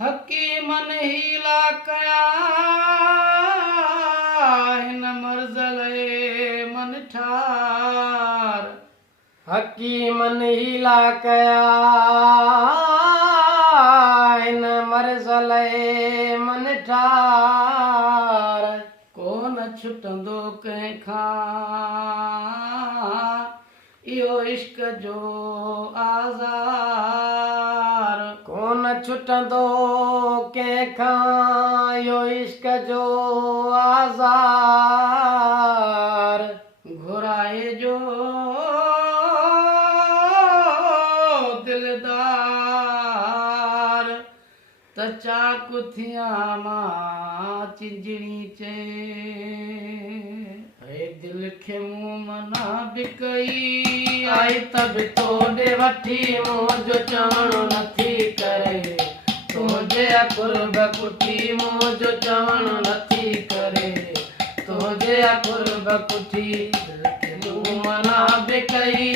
हकीमन हीला कया हिन मर्ज़ले मन ठार। हकीमन हीला कया हिन मर्ज़ले मन ठार। कोन छुटंदो कंहिंखां इहो इश्क जो आज़ार। कोन छुटंदो कंहिंखां इहो इश्क जो आज़ार। घुराए जो दिलदार त चाकू थियां मां चिंजणी चए दिल खे मूं मना बि कई आई त बि तोॾे वठी मुंहिंजो चवणो नथी करे। तुंहिंजे कुर्ब कुठी मुंहिंजो चवणो नथी करे। तुंहिंजे कुर्ब कुठी दिल खे मूं मना बि कई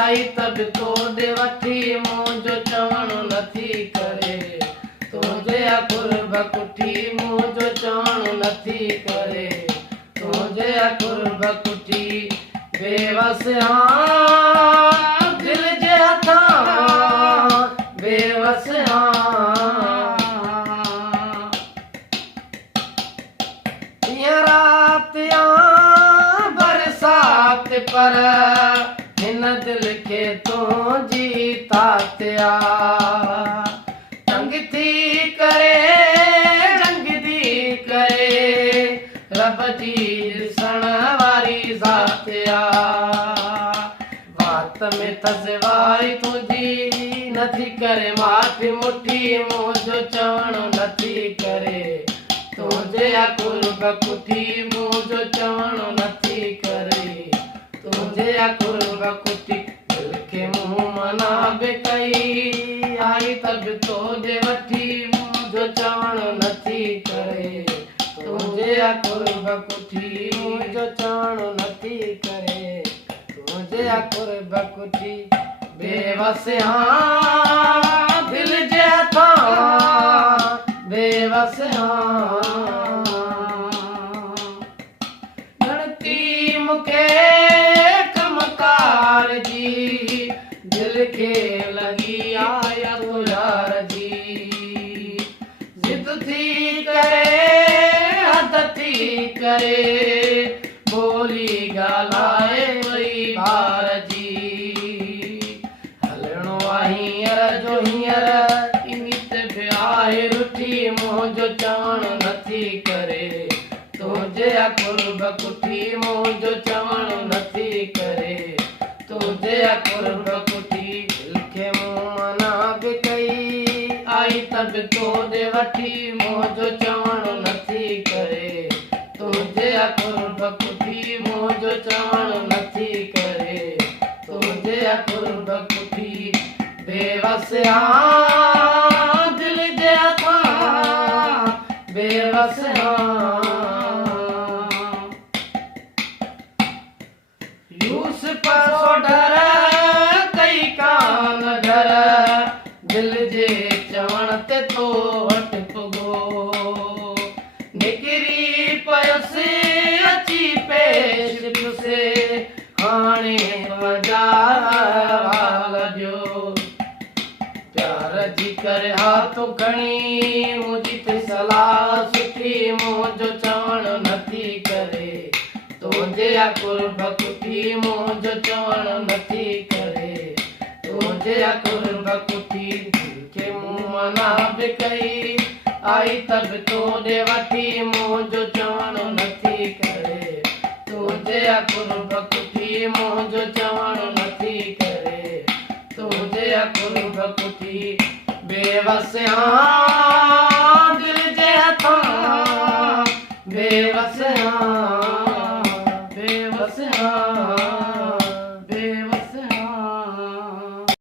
आई त बि तोॾे वठी मुंहिंजो चवणो नथी करे। तुंहिंजे कुर्ब कुठी मुंहिंजो चवणो नथी करे। तुंहिंजे कुर्ब कुठी बेवस दिल जे हथां बेवस रात बरसात पर हिन दिल खे तुंहिंजी तातिया तंग थी करे जंग थी करे रब जी ॾिसण वारी ज़ातिया। वात में थसवाई तुंहिंजी नथी करे माफ़ी मुठी मुंहिंजो चवणो नथी करे। तुंहिंजे कुर्ब कुठी मुंहिंजो चवणो नथी करे। तुंहिंजे कुर्ब कुठी दिल खे मूं मना बि कई आई त बि तोॾे वठी मुंहिंजो चवणो नथी करे। तुंहिंजे कुर्ब कुठी मुंहिंजो चवणो नथी करे। तुंहिंजे कुर्ब कुठी बेवस दिल जे हथां बेवस गणती मूंखे कमकार जी दिल खे लॻी आया यार जी। ज़िद थी करे हद थी करे बोली ॻाल्हाए वई ॿार जी। हलणो आहे हींअर जो हींअर इन ते बि आहे रुठी मुंहिंजो चवणो नथी करे। तुंहिंजे कुर्ब कुठी मुंहिंजो चवणो नथी करे। तुंहिंजे कुर्ब कुठी दिल खे मूं मना बि कई आई त बि तोॾे वठी मुंहिंजो चवणो नथी करे। तुंहिंजे कुर्ब कुठी मुंहिंजो चवणो नथी करे। तुंहिंजे कुर्ब कुठी बेवस दिल जे हथां बेवस यूसुफ सोढर कई कान घर दिल जे चवण ते तो वटि पुगो निकिरी पयुसि अची पेश पियुसि हाणे मजाल जो प्यार जी करे हाथ खणी मुंहिंजी ते सलाह सुठी मुंहिंजो चवणो नथी करे। तुंहिंजे कुर्ब कुठी मुंहिंजो चवणो नथी करे। तुंहिंजे कुर्ब कुठी दिल खे मूं मना बि कई आई त बि तोॾे वठी मुंहिंजो चवणो नथी करे। तुंहिंजे कुर्ब कुठी मुंहिंजो चवणो नथी करे। तुंहिंजे कुर्ब कुठी बेवस दिल जे हथां बेवस